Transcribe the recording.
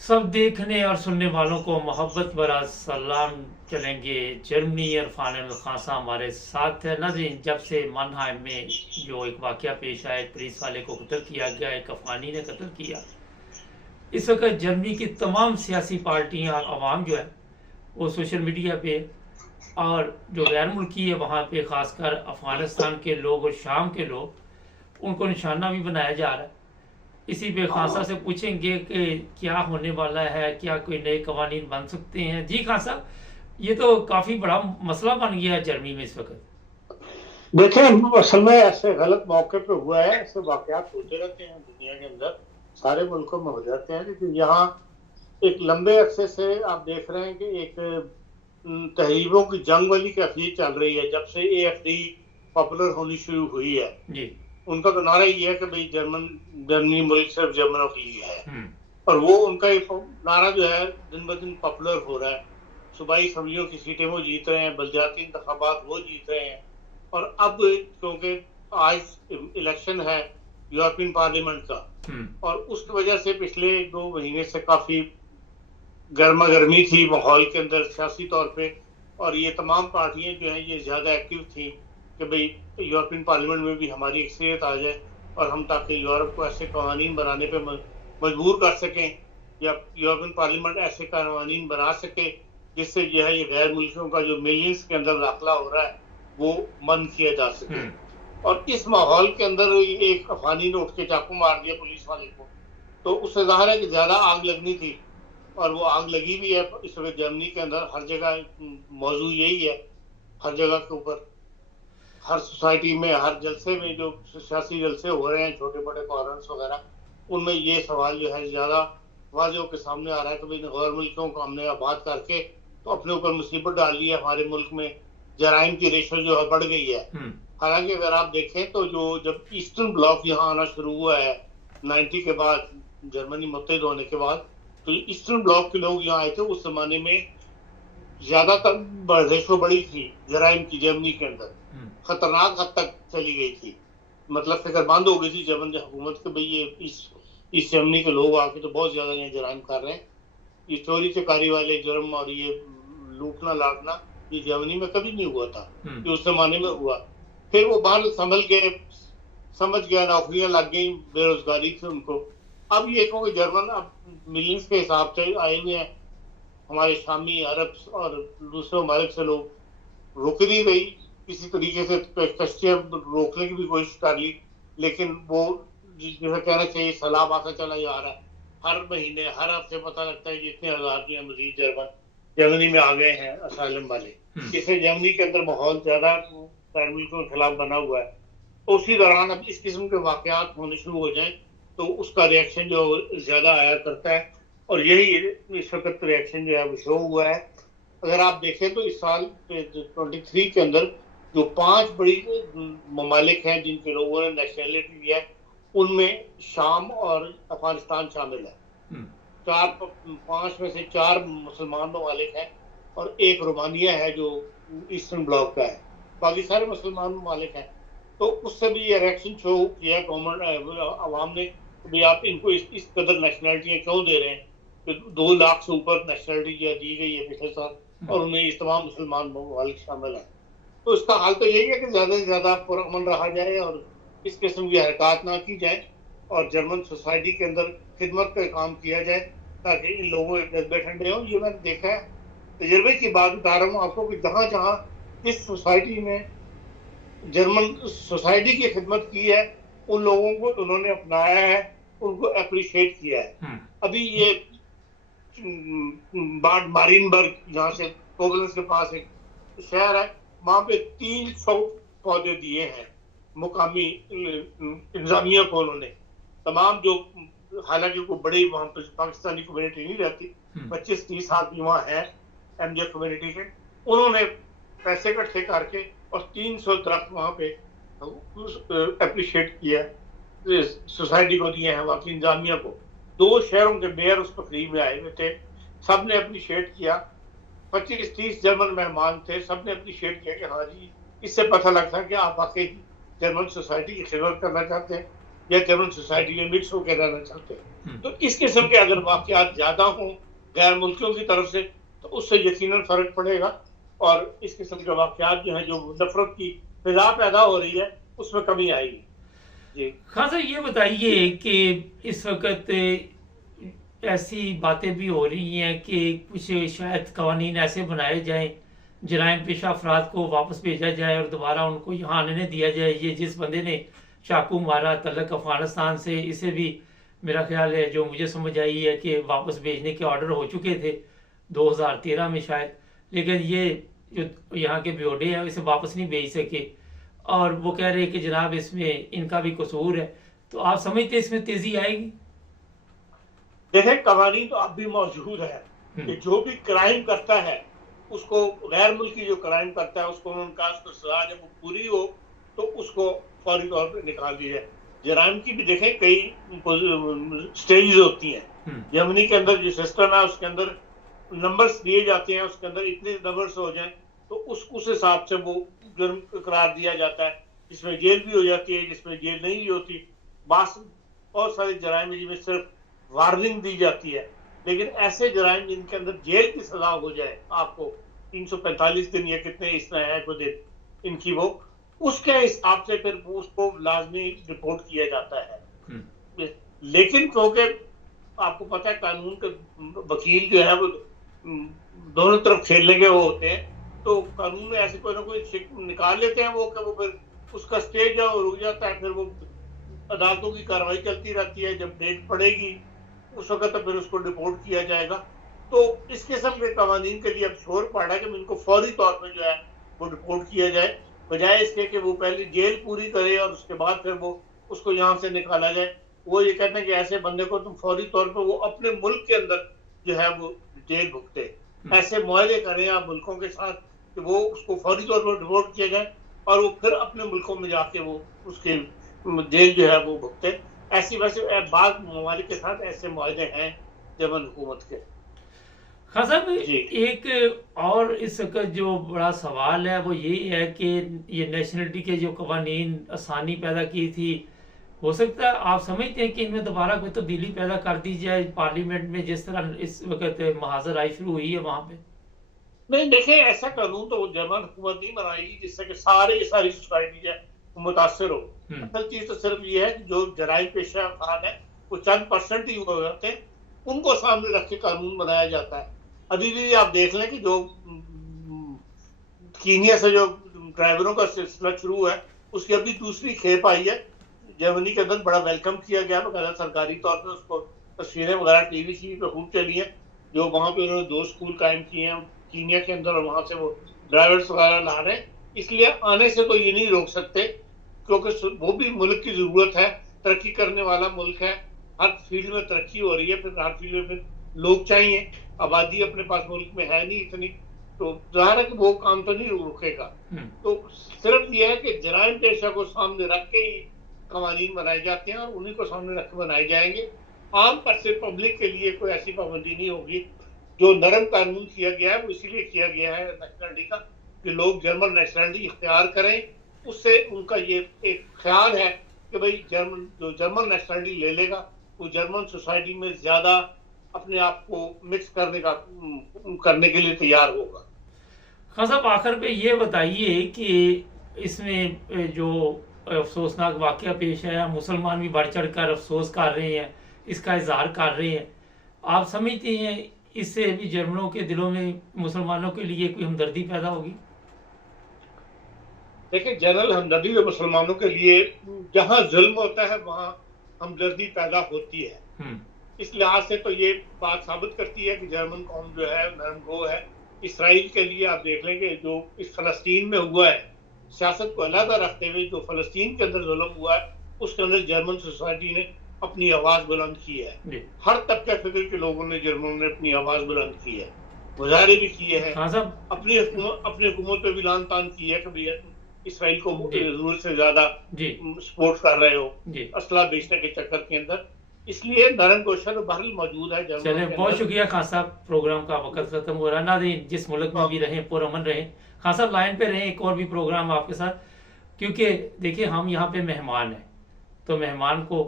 सब देखने और सुनने वालों को मोहब्बत भरा सलाम चलेंगे। जर्मनी इरफान अल खासा हमारे साथ है। नाज़रीन, जब से मनहाइम में जो एक वाक़या पेश आया, एक पुलिस वाले को कत्ल किया गया, एक अफगानी ने कत्ल किया, इस वक्त जर्मनी की तमाम सियासी पार्टियां और आवाम जो है वो सोशल मीडिया पे, और जो गैर मुल्की है वहाँ पे ख़ासकर अफ़गानिस्तान के लोग और शाम के लोग, उनको निशाना भी बनाया जा रहा है। इसी पे खासा से पूछेंगे कि क्या होने वाला है, क्या कोई नए कवानीन बन सकते हैं। जी खान साहब, ये तो काफ़ी बड़ा मसला बन गया है जर्मनी में इस वक्त। देखें, असल में ऐसे गलत मौके पे हुआ है। ऐसे वाकयात होते रहते हैं दुनिया के अंदर, सारे मुल्कों में हो जाते हैं। लेकिन यहाँ एक लंबे अरसे से आप देख रहे हैं कि एक तहरीरों की जंग वाली कैफियत चल रही है। जब से AfD पॉपुलर होनी शुरू हुई है, जी। उनका तो नारा ये है कि भाई जर्मनी मुल्क सिर्फ जर्मनों के लिए है। हम्म। और वो उनका ये नारा जो है दिन ब दिन पॉपुलर हो रहा है। सूबाई असम्बलियों की सीटें वो जीत रहे हैं, बलदियाती इंतखाबात वो जीत रहे हैं। और अब क्योंकि आज इलेक्शन है यूरोपियन पार्लियामेंट का, और उसकी वजह से पिछले 2 महीने से काफी गर्मा गर्मी थी माहौल के अंदर सियासी तौर पे। और ये तमाम पार्टियां जो हैं ये ज्यादा एक्टिव थी कि भाई यूरोपियन पार्लियामेंट में भी हमारी अक्सरियत आ जाए और हम ताकि यूरोप को ऐसे कवानीन बनाने पे मजबूर कर सकें, या यूरोपियन पार्लियामेंट ऐसे कवानीन बना सके जिससे जो है ये गैर मुल्कियों का जो मिलियंस के अंदर दाखिला हो रहा है वो बंद किया जा सके। और इस माहौल के अंदर एक अफगानी ने उठ के चाकू मार दिया पुलिस वाले को, तो उससे जाहिर है कि ज्यादा आग लगनी थी, और वो आग लगी भी है। इस वक्त जर्मनी के अंदर हर जगह मौजूद यही है। हर जगह के ऊपर, हर सोसाइटी में, हर जलसे में, जो सियासी जलसे हो रहे हैं, छोटे बड़े कॉन्फ्रेंस वगैरह, उनमें ये सवाल जो है ज्यादा वाज़ेह के सामने आ रहा है कि भाई गैर मुल्कों को हमने आबाद करके तो अपने ऊपर मुसीबत डाल ली है। हमारे मुल्क में जराइम की रेशो जो है बढ़ गई है। हालांकि अगर आप देखें तो जब ईस्टर्न ब्लॉक यहाँ आना शुरू हुआ है 90 के बाद, जर्मनी मुत्तहिद होने के बाद, तो ईस्टर्न ब्लॉक के लोग यहाँ आए थे। उस जमाने में ज्यादातर रेशो बड़ी थी जराइम की जर्मनी के अंदर, खतरनाक हद तक चली गई थी। मतलब फिक्रमंद हो गई थी जर्मन हुकूमत के भाई ये इस जर्मनी के लोग आके तो बहुत ज्यादा यहाँ जराइम कर रहे हैं। ये चोरी चकारी वाले जुर्म और ये लूटना लाटना ये जर्मनी में कभी नहीं हुआ था, ये उस जमाने में हुआ। फिर वो बाहर समझ गया, नौकरियां लग गई, बेरोजगारी थी उनको। अब ये क्योंकि जर्मन अब मिलियंस के हिसाब से आए हुए हैं, हमारे शामी, अरब और दूसरे ममालिक से लोग, रुक नहीं गई किसी तरीके से। कश्तियां रोकने की भी कोशिश कर ली, लेकिन वो जैसे कहना चाहिए सैलाब आता चला जा रहा है। हर महीने, हर हफ्ते पता लगता है कि इतने हजार जो है मजीद जर्मनी में आ गए हैं असाइलम वाले। इससे जर्मनी के अंदर माहौल ज्यादा गैर मुल्कों के खिलाफ बना हुआ है। तो उसी दौरान अब इस किस्म के वाकयात होने शुरू हो जाए तो उसका रिएक्शन जो ज्यादा आया करता है, और यही इस वक्त रिएक्शन जो है वो शो हुआ है। अगर आप देखें तो इस साल 23 के अंदर जो 5 बड़ी ममालिक हैं जिनके लोगों ने नेशनलिटी लिया है, उनमें शाम और अफगानिस्तान शामिल है। 5 में से 4 मुसलमान ममालिक हैं और एक रोमानिया है जो ईस्टर्न ब्लॉक का है, बाकी सारे मुसलमान ममालिक हैं। तो उससे भी ये रिएक्शन शो किया गवर्नमेंट आवाम ने, भी आप इनको इस कदर नेशनलिटियाँ क्यों दे रहे हैं। तो 2 लाख से ऊपर नेशनलिटी दी गई है पिछले साल, और उनमें इस तमाम मुसलमान ममालिक शामिल है। तो इसका हाल तो यही है कि ज्यादा से ज्यादा पुरअमन रहा जाए और इस किस्म की हरकत ना की जाए, और जर्मन सोसाइटी के अंदर खिदमत का काम किया जाए ताकि इन लोगों के जज्बे ठंडे हों। ये मैंने देखा है, तजर्बे की बात बता रहा हूँ आपको, कि जहाँ जहाँ इस सोसाइटी में जर्मन सोसाइटी की खिदमत की है, उन लोगों को उन्होंने अपनाया है, उनको अप्रिशिएट किया है। अभी ये बाड मारिनबर्ग, जहाँ से कोबलेंस के पास एक शहर है, वहां पे 300 पौधे दिए हैं मुकामी इंतजामिया को उन्होंने। तमाम जो, हालांकि कोई बड़ी वहां पर पाकिस्तानी कम्युनिटी नहीं रहती, 25-30 आदमी वहां है MJ कम्युनिटी के, उन्होंने पैसे इकट्ठे करके और 300 दरख्त वहां पे अप्रिशिएट किया, सोसाइटी को दिए हैं, वहां की इंतजामिया को। 2 शहरों के मेयर उस तकरीब में आए हुए थे, सबने अप्रिशिएट किया। 25-30 जर्मन मेहमान थे, सबने अप्रिशिएट किया कि हाँ जी, इससे पता लगता है कि आप वाकई जर्मन सोसाइटी की खिदमत करना चाहते हैं। या जर्मन सोसाइटी में मिक्स होकर रहना चाहते हैं। तो इस किस्म के अगर वाकयात ज्यादा हों गैर मुल्कियों की तरफ से तो उससे यकीनन फर्क पड़ेगा और इस किस्म के वाकयात जो है, जो नफरत की फिजा पैदा हो रही है, उसमें कमी आएगी। जी खान साहब, ये बताइए कि इस वक्त ऐसी बातें भी हो रही हैं कि कुछ शायद कवानीन ऐसे बनाए जाएं, जराइम पेशा अफराद को वापस भेजा जाए और दोबारा उनको यहाँ आने दिया जाए। ये जिस बंदे ने चाकू मारा तलक अफगानिस्तान से, इसे भी मेरा ख्याल है, जो मुझे समझ आई है कि वापस भेजने के ऑर्डर हो चुके थे 2013 में शायद, लेकिन ये जो यहाँ के ब्योडे हैं इसे वापस नहीं भेज सके और वो कह रहे हैं कि जनाब इसमें इनका भी कसूर है। तो आप समझते हैं इसमें तेजी आएगी? देखें, कवानीन तो अब भी मौजूद है कि जो भी क्राइम करता है उसको, गैर मुल्की जो क्राइम करता है उसको उनका सजा जब वो पूरी हो तो उसको फौरी तौर पर निकाल दिया जाए। जराइम की भी देखें कई स्टेजेस होती हैं। जर्मनी के अंदर जो सिस्टम है उसके अंदर नंबर्स दिए जाते हैं, उसके अंदर इतने नंबर्स हो जाएं तो उस हिसाब से वो जुर्म करार दिया जाता है, जिसमें जेल भी हो जाती है, जिसमें जेल नहीं भी होती। बहुत सारे जराइम जिनमें सिर्फ वार्निंग दी जाती है, लेकिन ऐसे जराइम जिनके अंदर जेल की सजा हो जाए, आपको 345 दिन या कितने इसमें है को दिन इनकी, वो उसके हिसाब से फिर उसको लाजमी रिपोर्ट किया जाता है। लेकिन क्योंकि आपको पता है कानून के वकील जो है वो दोनों तरफ खेलने के वो होते हैं, तो कानून में ऐसे कोई ना कोई निकाल लेते हैं वो कि वो फिर उसका स्टेज है और रुक जाता है, फिर वो अदालतों की कार्रवाई चलती रहती है। जब डेट पड़ेगी उस वक्त फिर उसको डिपोर्ट किया जाएगा। तो इस किस्म के कवानीन के लिए अब शोर पड़ रहा है कि इनको फौरी तौर पर जो है वो डिपोर्ट किया जाए, बजाय इसके कि वो पहले जेल पूरी करे और उसके बाद फिर वो उसको यहाँ से निकाला जाए। वो ये कहते हैं कि ऐसे बंदे को तुम फौरी तौर पर वो अपने मुल्क के अंदर जो है वो जेल भुगते। ऐसे मुआहदे करें आप मुल्कों के साथ कि वो उसको फौरी तौर पर डिपोर्ट किया जाए और वो फिर अपने मुल्कों में जाके वो उसके जेल जो है वो भुगते। ऐसी वैसे बाद ममालिक के साथ ऐसे मुआहदे हैं जर्मन हुकूमत के। खान साहब, एक और इस वक्त जो बड़ा सवाल है वो यही है कि ये नेशनलिटी के जो कवानीन आसानी पैदा की थी, हो सकता है आप समझते हैं कि इनमें दोबारा कोई तब्दीली पैदा कर दी जाए पार्लियामेंट में, जिस तरह इस वक्त महाजराई शुरू हुई है वहां पे? नहीं, देखें, ऐसा कानून तो जर्मन हुकूमत नहीं बनाएगी जिससे कि सारी सोसाइटी जो है मुतासर हो। असल चीज तो सिर्फ ये है कि जो जराइम पेशा अफराद है वो चंद % ही होते हैं, उनको सामने रख के कानून बनाया जाता है। अभी भी आप देख लें कि जो कीनिया से जो ड्राइवरों का सिलसिला शुरू है उसकी अभी दूसरी खेप आई है। जर्मनी के अंदर बड़ा वेलकम किया गया, बकायदा सरकारी तौर पर उसको तस्वीरें वगैरह टीवी पे खूब चली हैं। जो वहाँ पे उन्होंने 2 स्कूल कायम किए हैं कीनिया के अंदर और वहाँ से वो ड्राइवर्स वगैरह ला रहे हैं। इसलिए आने से तो ये नहीं रोक सकते, क्योंकि वो भी मुल्क की जरूरत है, तरक्की करने वाला मुल्क है, हर फील्ड में तरक्की हो रही है, फिर हर फील्ड में फिर लोग चाहिए, आबादी अपने पास मुल्क में है नहीं इतनी, तो जाहिर है कि वो काम तो नहीं रुकेगा। तो सिर्फ ये है कि जराइम पेशा को सामने रख के ही कवानीन बनाए जाते हैं और उन्हीं को सामने रख के बनाए जाएंगे। आम पर से पब्लिक के लिए कोई ऐसी पाबंदी नहीं होगी। जो नरम कानून किया गया है वो इसीलिए किया गया है नेशनलिटी का कि लोग जर्मन नेशनलिटी इख्तियार करें। उससे उनका ये एक ख्याल है कि भाई जो जर्मन नेशनलिटी ले लेगा वो जर्मन सोसाइटी में ज्यादा अपने आप को मिक्स करने के लिए तैयार होगा। खान साहब, आखिर पे ये बताइए कि इसमें जो अफसोसनाक वाकया पेश है, मुसलमान भी बढ़ चढ़ कर अफसोस कर रहे हैं, इसका इजहार कर रहे हैं, आप समझते हैं इससे भी जर्मनों के दिलों में मुसलमानों के लिए कोई हमदर्दी पैदा होगी? देखिए, जनरल हमदर्दी जो मुसलमानों के लिए जहां जुल्म होता है वहां हमदर्दी पैदा होती है। इस लिहाज से तो ये बात साबित करती है कि जर्मन कौम जो है नरमगो है। इसराइल के लिए आप देख लेंगे जो इस फलस्तीन में हुआ है, सियासत को अलग रखते हुए जो फलस्तीन के अंदर जुल्म हुआ है उसके अंदर जर्मन सोसाइटी ने अपनी आवाज बुलंद की है। हर तबके फिक्र के लोगों ने जर्मनों ने अपनी आवाज बुलंद की है, मुजाहरे भी किए हैं, अपनी हुकूमत पे भी लान तान की है कि इसराइल को जरूरत से ज्यादा सपोर्ट कर रहे हो असला बेचने के चक्कर के अंदर। इसलिए नरम गोशत बहरल मौजूद है। चले, बहुत शुक्रिया खान साहब, प्रोग्राम का वक्त खत्म हो रहा। नाज़रीन, जिस मुल्क में भी रहें पुरअमन रहें। खान साहब लाइन पे रहें, एक और भी प्रोग्राम आपके साथ, क्योंकि देखिए हम यहाँ पे मेहमान हैं, तो मेहमान को